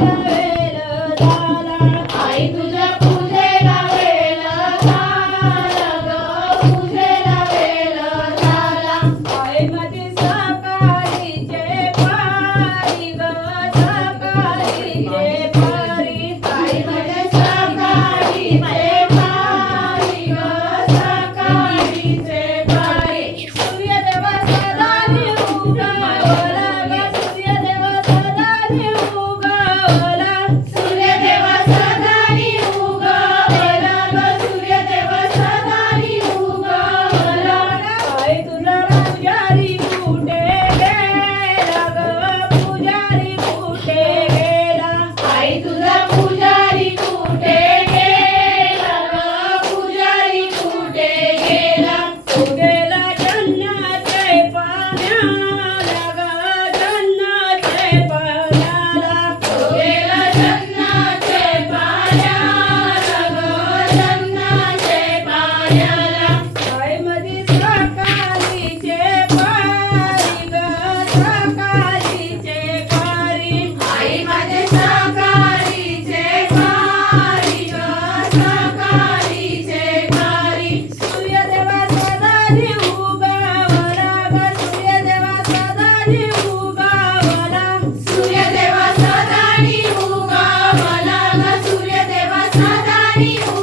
Thank you. you